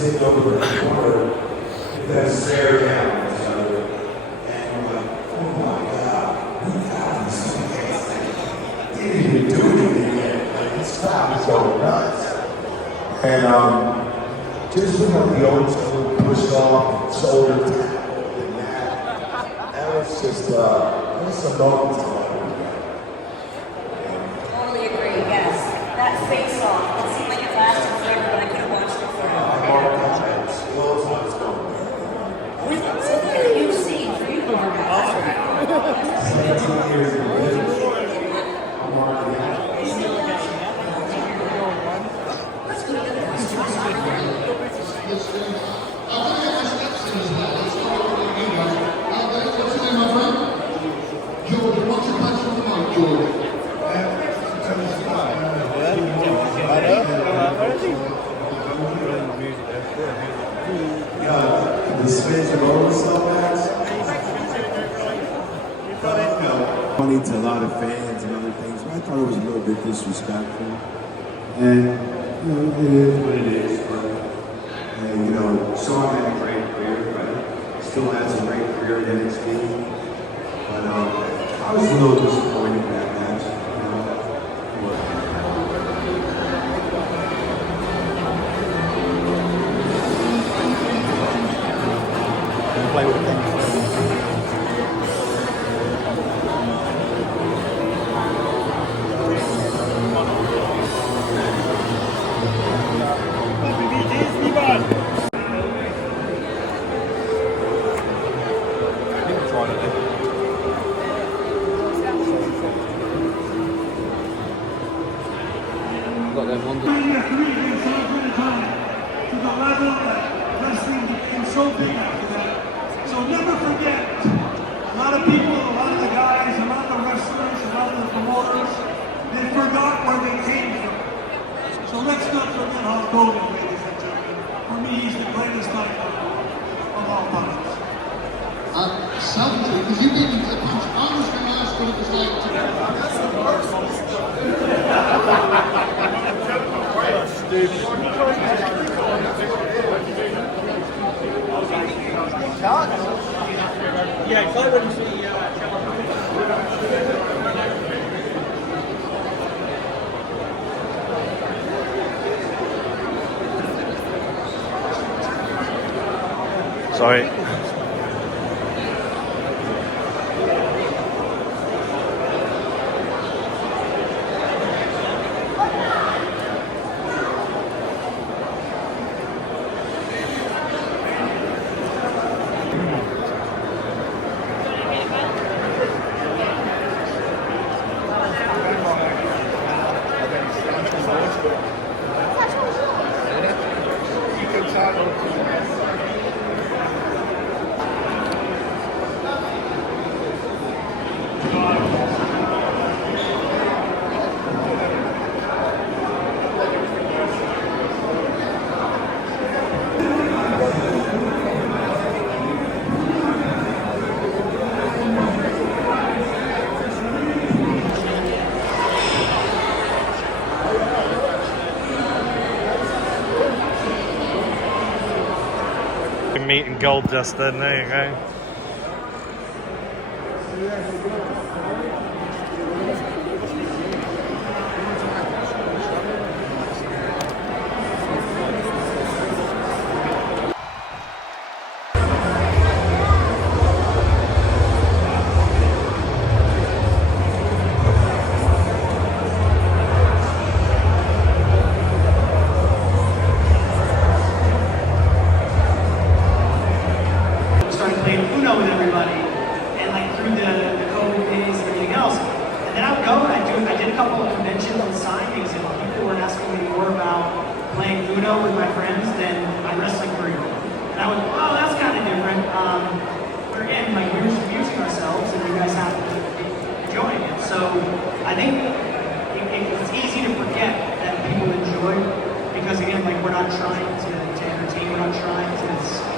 sitting over in the corner, then stare down at each other, and we're like, oh my God, we got these guys. They didn't even do anything yet. Like, this crowd is going nuts. And just the old school pushed off, shoulder tap, and that was just, that was some moments in my life. Totally agree, yes. That face-off, it seemed like it lasted forever, but I could have watched it forever. So look at a huge scene for you, Mark. 17 years ago. The spins and roller stuff, funny to a lot of fans and other things, but I thought it was a little bit disrespectful. And it is what it is. But Sean had a great career, right? Still has a great career in NXT. But I was a little disappointed in that match. Play with things. Got them on the level that wrestling became so big after that. So never forget, a lot of people, a lot of the guys, a lot of the wrestlers, a lot of the promoters, they forgot where they came from. So let's not forget Hulk Hogan, ladies and gentlemen. For me, he's the greatest icon of all times. Selfishly, because you gave me the punch, I was going to ask what it was like to Yeah, I wouldn't see. Sorry. Meat and gold just then, there you go. With everybody, and like through the COVID days and everything else. And then I would go and I did a couple of conventions and signings, and people were asking me more about playing Uno with my friends than my wrestling career. And I went, oh, that's kind of different. But again, like we're just amusing ourselves, and you guys have to be enjoying it. So I think it's easy to forget that people enjoy, because again, like we're not trying to entertain, we're not trying to.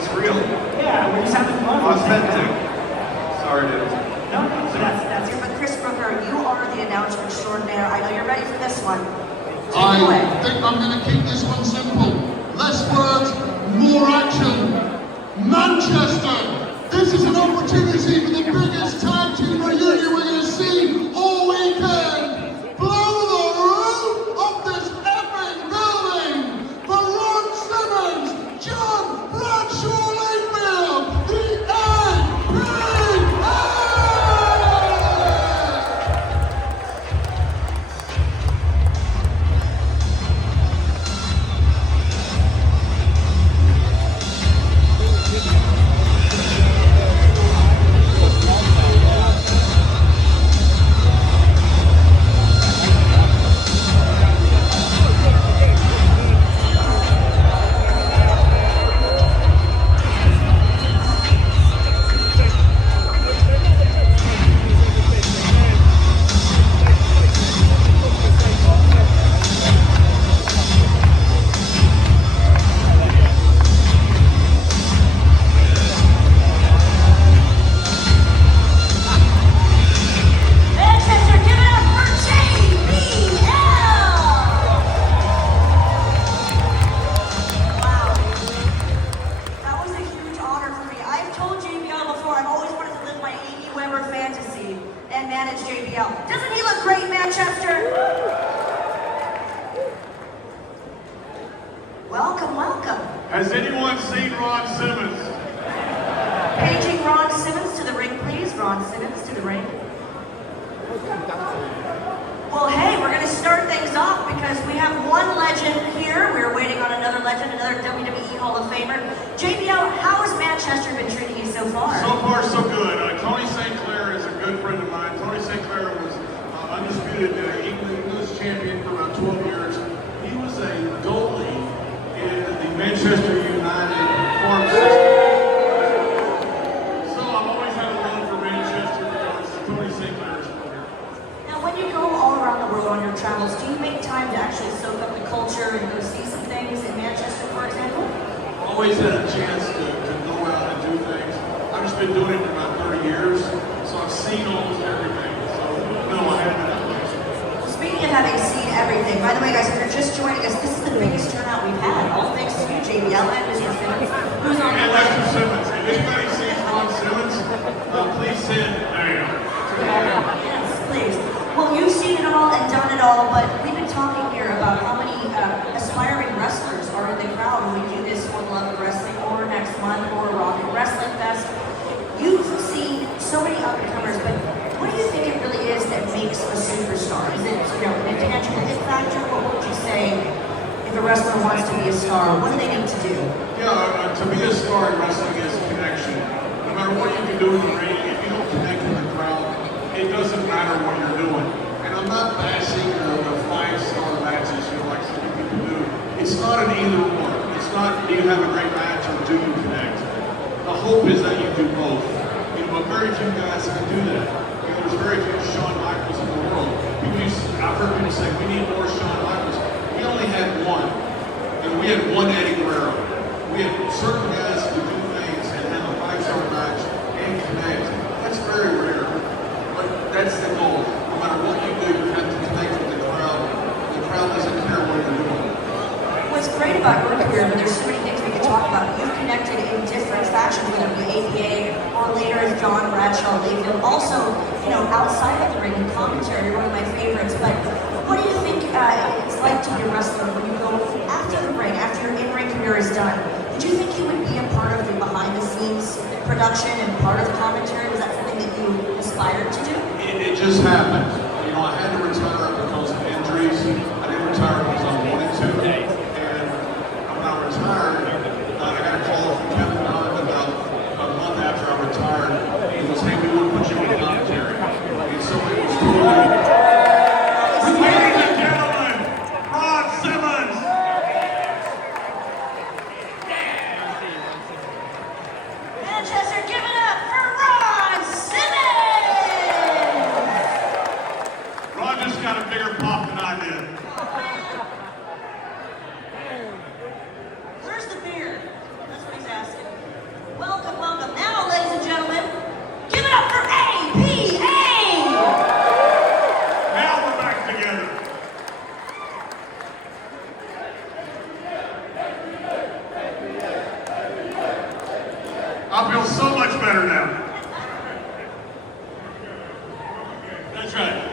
It's real. Yeah, we're just having fun. Authentic. Sorry, dude. No, but that's it. But Chris Brooker, you are the announcer extraordinaire. I know you're ready for this one. Take it I away. think I'm going to keep this one simple. Less words, Manchester. This is an opportunity for the biggest tag team reunion we're going to see all weekend. Blow the roof off this epic building for Ron Simmons, John Bradshaw Layfield, the NBA. Manchester, give it up for JBL! Wow. That was a huge honor for me. I've told JBL before, I've always wanted to live my Amy Weber fantasy and manage JBL. Doesn't he look great, Manchester? Welcome, welcome. Has anyone seen Ron Simmons? Paging Ron Simmons to the ring, please. Ron Simmons to the ring. Well, hey, we're going to start things off because we have one legend here. We're waiting on another legend, another WWE Hall of Famer. JBL, how has Manchester been treating you so far? So far, so good. Tony St. Clair is a good friend of mine. Tony St. Clair was undisputed English champion for about 12 years. He was a goalie in the Manchester United farm system. So I've always had a love for Manchester because Tony St. Clair is from here. Now, when you go all around the world on your travels, do you make time to actually soak up the culture and go see some things in Manchester, for example? Always had a chance to go out and do things. I've just been doing it for about 30 years, so I've seen almost everything. So, no, I haven't. Well, speaking of having seen everything, by the way, guys, if you're just joining us, this is the biggest turnout we've had. All thanks to you, JBL and Mr. Simmons, who's on the And way. Mr. Simmons. If anybody sees Ron Simmons, please send bam. Yes, please. Well, you've seen it all and done it all, but we've been talking here about how many aspiring wrestlers are in the crowd when we do this for Love of Wrestling or next month or Rocket Wrestling Fest. You've seen so many up-and-comers, but what do you think it really is that makes a superstar? Is it, an intangible hit factor? What would you say if a wrestler wants to be a star? What do they need to do? Yeah, to be a star in wrestling is connection. No matter what you can do in the ring, if you don't connect with the crowd, it doesn't matter what you're doing. And I'm not bashing the five-star matches, like some people do. It's not an either one. It's not, do you have a great match or do you connect? The hope is that you do both. But very few guys can do that. There's very few Shawn Michaels in the world. I've heard people say, we need more Shawn Michaels. We only had one. And we had one Eddie Guerrero. We had certain guys who do things and have a five-star match and connect. That's very rare. But that's the goal. No matter what you do, you have to connect with the crowd. The crowd doesn't care what you're doing. What's great about your career, but there's so many things we could talk about. You've connected in different factions, whether it be APA or later as John Bradshaw Layfield. Also, outside of the ring and commentary, you're one of my favorites. But what do you think it's like to be a wrestler when you go after the ring, after your in-ring career is done? Did you think you would be a part of the behind-the-scenes production and part of the commentary? Was that something that you aspired to do? It just happened. I had to retire because of injuries. I didn't retire because I wanted to. And when I retired, I got a call from Kevin Dunn about a month after I retired. He was, hey, we want to put you on commentary. And so it was cool. Ladies and gentlemen, Ron Simmons. Manchester, give it up for Ron Simmons! Ron just got a bigger pop than I did. Where's the beer? That's what he's asking. Welcome, welcome. Now, ladies and gentlemen, give it up for APA! Now we're back together. I feel so much better now. That's right.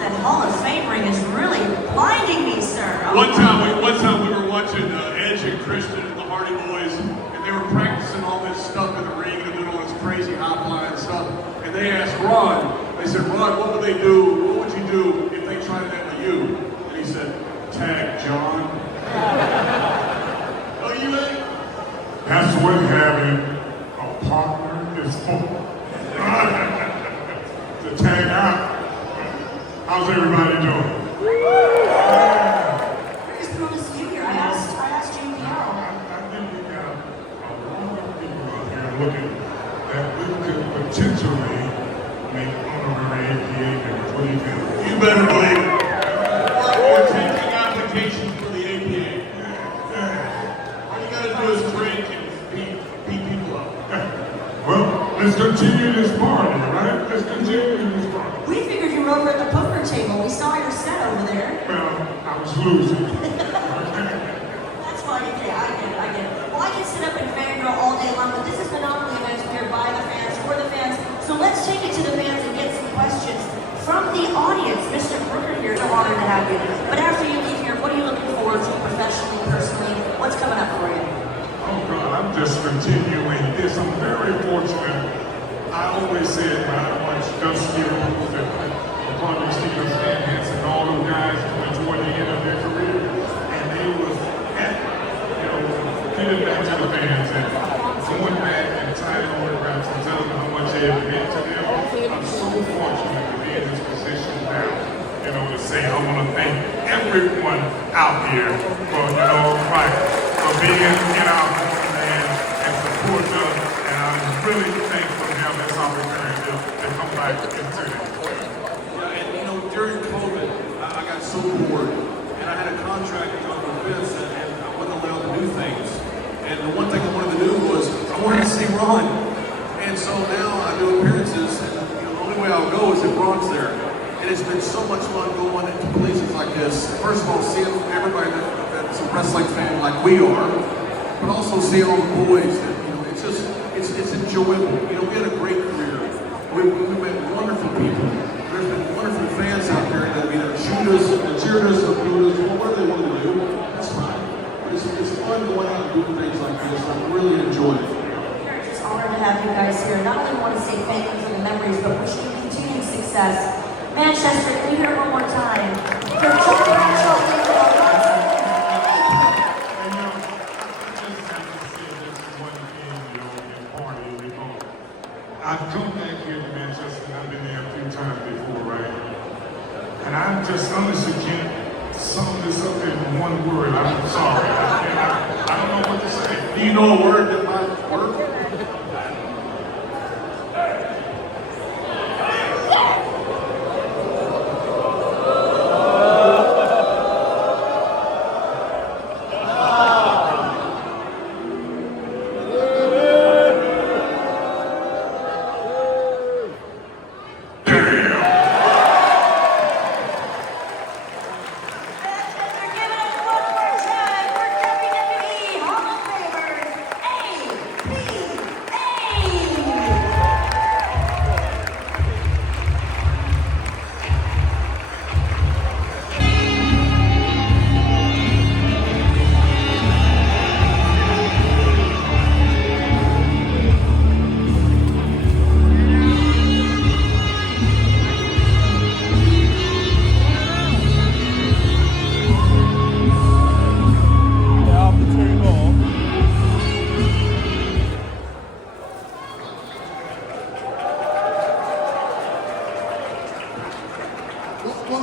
That Hall of Fame ring is really blinding me, sir. Oh, One time we were watching Edge and Christian and the Hardy Boys, and they were practicing all this stuff in the ring and doing all this crazy hot flying stuff. And they asked Ron, they said, Ron, what would they do? What would you do if they tried that with you? And he said, tag John. Oh, you ain't? That's what having a partner is for. To tag out. How's everybody doing? We're just thrilled to see you here. I asked JBL. I think we got a lot of people out here looking that we could potentially make honorary APA members. What do you think? You better believe it. We're taking applications for the APA. All you gotta do is drink and beat people up. Well, let's continue this party, right? Let's continue this party. We figured you were over at the poker table. We saw your set over there. Well, I was losing. That's why you did. I get it. Well, I can sit up and fangirl all day long, but this is Monopoly event here by the fans, for the fans. So let's take it to the fans and get some questions from the audience. Mr. Brooker here, so honored to have you. But after you leave here, what are you looking forward to professionally, personally? What's coming up for you? Oh God, I'm just continuing this. I'm very fortunate. I always said when I watched Dusty Rhodes and Apollo Stevens and all those guys toward the end of their career, and they was at, getting back to the fans and going back and signing autographs and telling them how much they have meant to them. I'm so fortunate to be in this position now, to say I want to thank everyone out here for, for being in our home and support us. And I'm really thankful to have this opportunity to come back into it. Yeah, and during COVID, I got so bored, and I had a contract with Uncle Vince, and I wasn't allowed to do things. And the one thing I wanted to do was I wanted to see Ron. And so now I do appearances, and the only way I'll go is if Ron's there. And it's been so much fun going into places like this. First of all, seeing everybody that's a wrestling fan like we are, but also seeing all the boys. That, it's enjoyable. We had a great career. We met wonderful people. There's been wonderful fans out there that either shoot us, cheered us, or booed us, or whatever they want to do. That's fine. It's fun going out and doing things like this. I really enjoy it. We're just honored to have you guys here. Not only want to say thank you for the memories, but wishing you continued success. Manchester, can you hear it one more time? For John Bradshaw, thank you. I've come back here to Manchester, and I've been there a few times before, right? And I just honestly can't sum this up in one word. I'm sorry. I don't know what to say. Do you know a word that might work? One